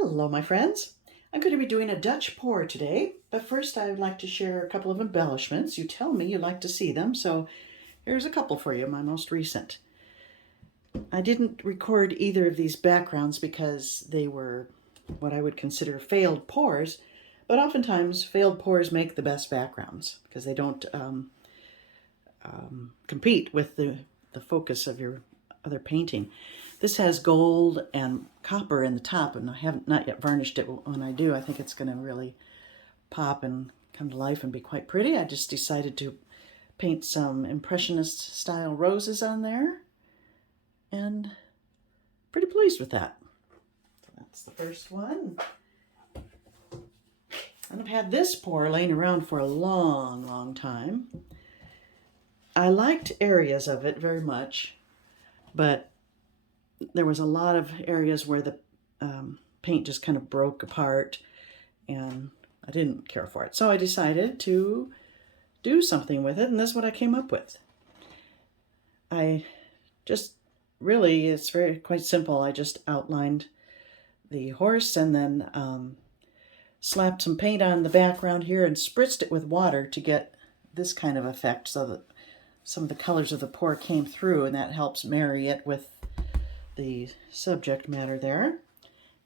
Hello, my friends. I'm going to be doing a Dutch pour today, but first I would like to share a couple of embellishments. You tell me you like to see them, so here's a couple for you, my most recent. I didn't record either of these backgrounds because they were what I would consider failed pours, but oftentimes failed pours make the best backgrounds because they don't compete with the focus of your other painting. This has gold and copper in the top, and I haven't not yet varnished it. When I do, I think it's going to really pop and come to life and be quite pretty. I just decided to paint some impressionist style roses on there, and pretty pleased with that. So that's the first one. And I've had this pour laying around for a long time. I liked areas of it very much, but there was a lot of areas where the paint just kind of broke apart and I didn't care for it. So I decided to do something with it, and this is what I came up with. I just really, it's quite simple. I just outlined the horse and then slapped some paint on the background here and spritzed it with water to get this kind of effect so that some of the colors of the pour came through, and that helps marry it with the subject matter there.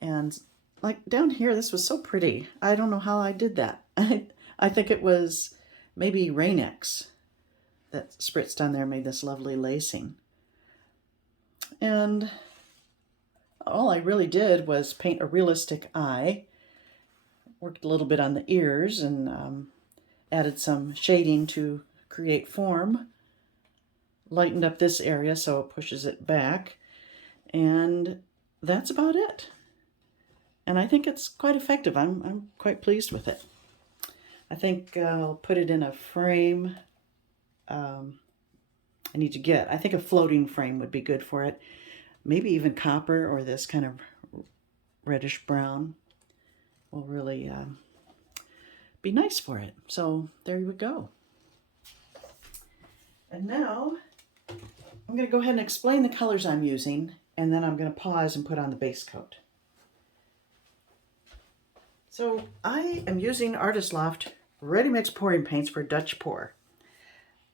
And like down here, this was so pretty. I don't know how I did that. I think it was maybe Rain-X that spritzed on there, made this lovely lacing. And all I really did was paint a realistic eye. Worked a little bit on the ears and added some shading to create form. Lightened up this area so it pushes it back. And that's about it. And I think it's quite effective. I'm quite pleased with it. I think I'll put it in a frame. I think a floating frame would be good for it. Maybe even copper or this kind of reddish brown will really be nice for it. So there you go. And now I'm going to go ahead and explain the colors I'm using, and then I'm going to pause and put on the base coat. So I am using Artist Loft Ready Mix pouring paints for Dutch pour.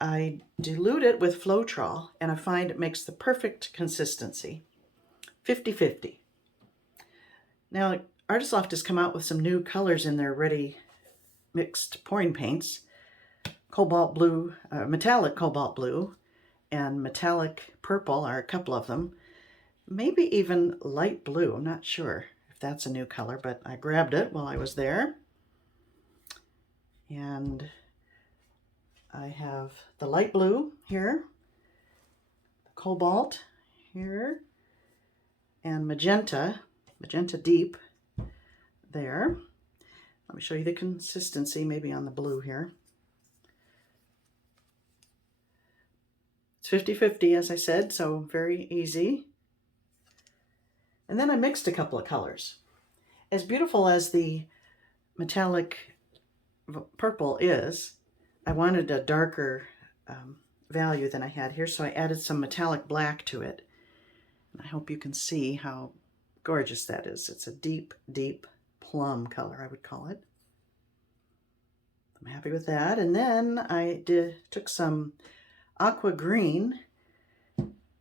I dilute it with Floetrol, and I find it makes the perfect consistency. 50-50. Now, Artist Loft has come out with some new colors in their ready mixed pouring paints. Cobalt blue, metallic cobalt blue, and metallic purple are a couple of them. Maybe even light blue. I'm not sure if that's a new color, but I grabbed it while I was there. And I have the light blue here, the cobalt here, and magenta deep there. Let me show you the consistency maybe on the blue here. It's 50-50, as I said, so very easy. And then I mixed a couple of colors. As beautiful as the metallic purple is, I wanted a darker value than I had here, so I added some metallic black to it. And I hope you can see how gorgeous that is. It's a deep, deep plum color, I would call it. I'm happy with that. And then I took some aqua green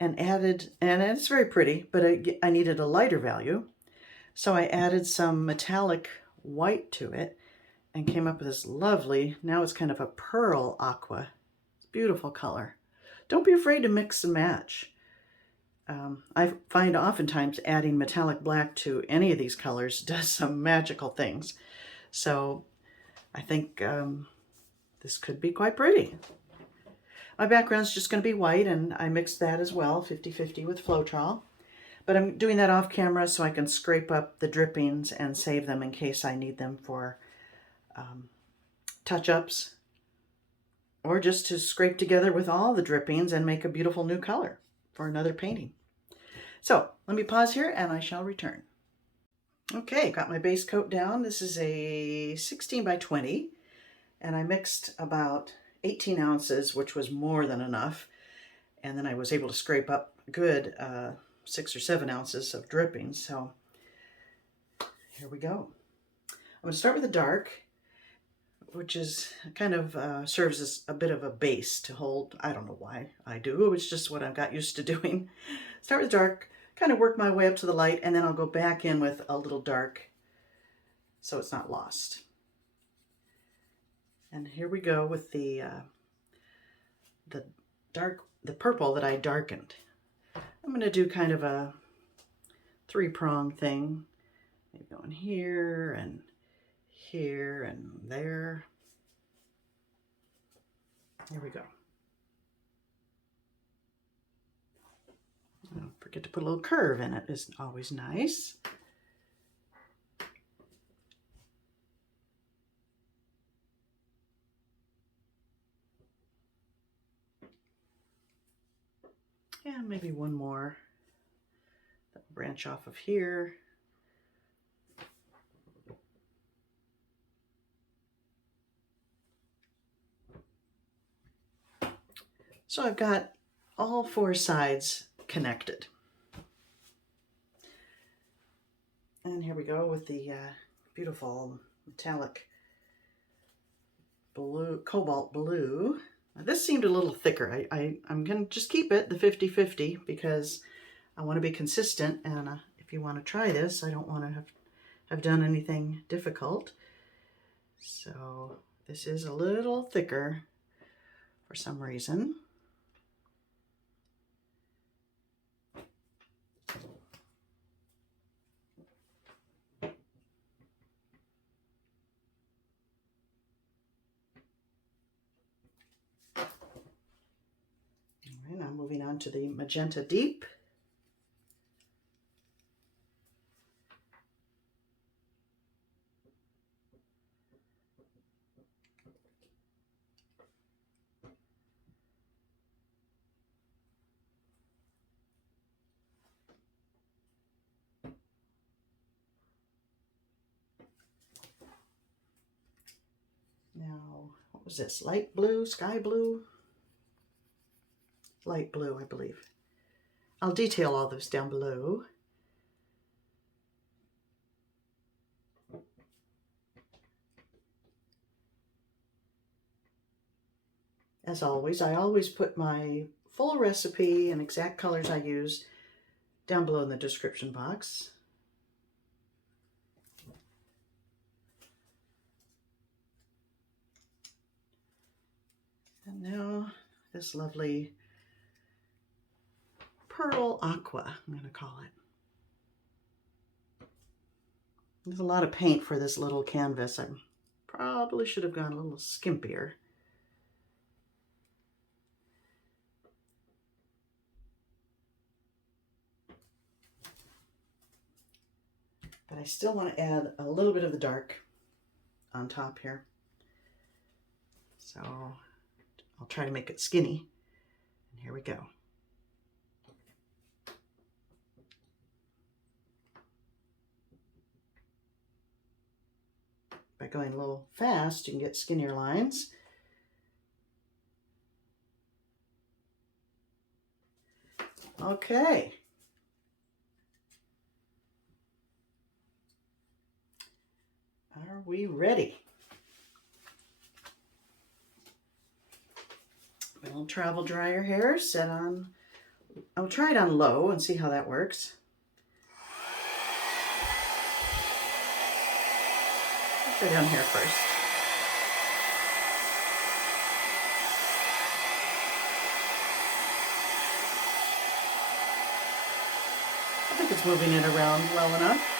and added, and it's very pretty, but I needed a lighter value. So I added some metallic white to it and came up with this lovely, now it's kind of a pearl aqua. It's a beautiful color. Don't be afraid to mix and match. I find oftentimes adding metallic black to any of these colors does some magical things. So I think this could be quite pretty. My background's just going to be white, and I mixed that as well, 50-50 with Floetrol. But I'm doing that off camera so I can scrape up the drippings and save them in case I need them for touch-ups, or just to scrape together with all the drippings and make a beautiful new color for another painting. So let me pause here and I shall return. Okay, got my base coat down. This is a 16 by 20, and I mixed about 18 ounces, which was more than enough. And then I was able to scrape up a good 6 or 7 ounces of drippings. So Here we go. I'm going to start with the dark, which is kind of serves as a bit of a base to hold. I don't know why I do. It's just what I've got used to doing. Start with dark, kind of work my way up to the light, and then I'll go back in with a little dark so it's not lost. And here we go with the purple that I darkened. I'm going to do kind of a three-prong thing. Maybe going here and there. There we go. Don't forget to put a little curve in it. It's always nice. And maybe one more that'll branch off of here. So I've got all four sides connected. And here we go with the beautiful metallic blue, cobalt blue. This seemed a little thicker. I'm going to just keep it the 50-50 because I want to be consistent. And if you want to try this, I don't want to have done anything difficult. So this is a little thicker for some reason. And I'm moving on to the Magenta Deep. Now, what was this? Light blue, sky blue? Light blue, I believe. I'll detail all those down below. As always, I always put my full recipe and exact colors I use down below in the description box. And now this lovely Pearl Aqua, I'm going to call it. There's a lot of paint for this little canvas. I probably should have gone a little skimpier. But I still want to add a little bit of the dark on top here. So I'll try to make it skinny. And here we go. By going a little fast, you can get skinnier lines. Okay. Are we ready? A little travel dryer here, set on, I'll try it on low and see how that works. I'll try down here first. I think it's moving it around well enough.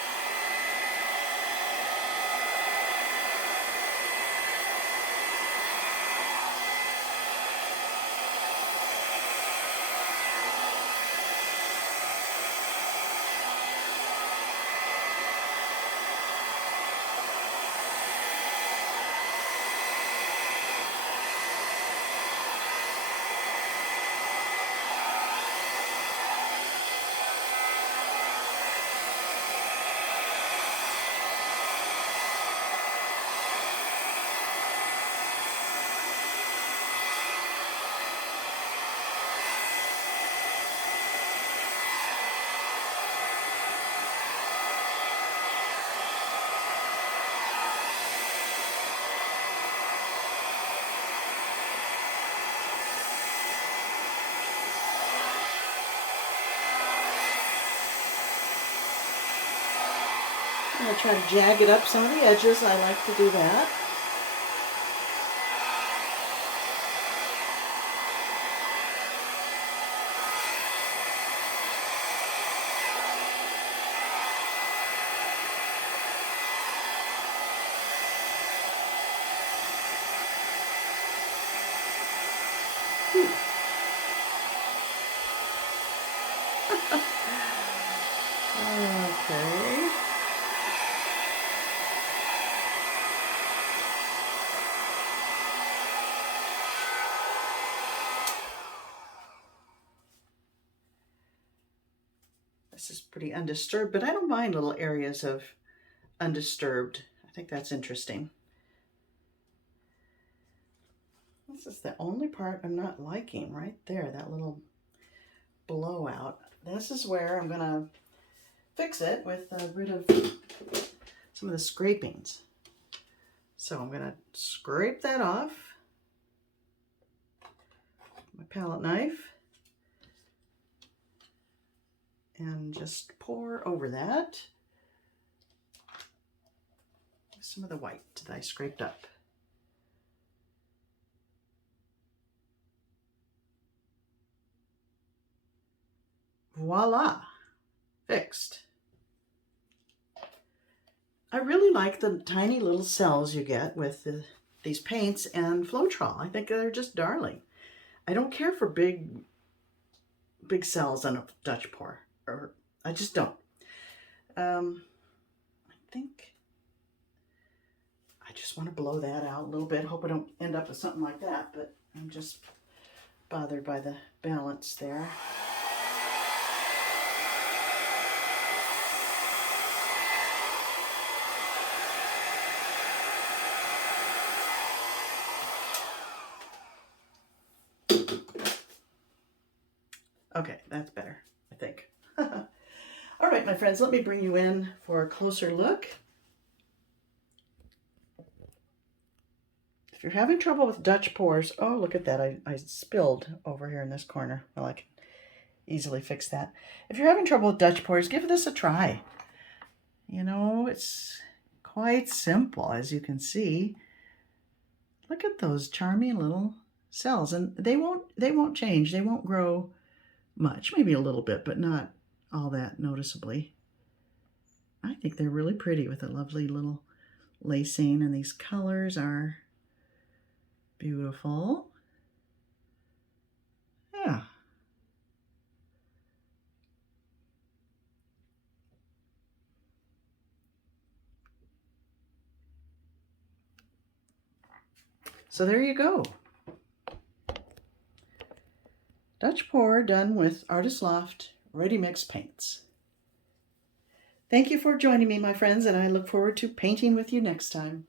I'm going to try to jag it up some of the edges. I like to do that. Okay. This is pretty undisturbed, but I don't mind little areas of undisturbed. I think that's interesting. This is the only part I'm not liking right there, that little blowout. This is where I'm going to fix it with rid of some of the scrapings. So I'm going to scrape that off. My palette knife. And just pour over that some of the white that I scraped up. Voila, fixed. I really like the tiny little cells you get with these paints and Floetrol. I think they're just darling. I don't care for big cells on a Dutch pour. Or I just don't. I think I just want to blow that out a little bit. Hope I don't end up with something like that, but I'm just bothered by the balance there. Okay, that's better, I think. All right, my friends, let me bring you in for a closer look. If you're having trouble with Dutch pours, oh, look at that. I spilled over here in this corner. Well, I can easily fix that. If you're having trouble with Dutch pours, give this a try. You know, it's quite simple, as you can see. Look at those charming little cells, and they won't change. They won't grow much, maybe a little bit, but not all that noticeably. I think they're really pretty with a lovely little lacing, and these colors are beautiful. Yeah. So there you go. Dutch pour done with Artist Loft Ready Mix paints. Thank you for joining me, my friends, and I look forward to painting with you next time.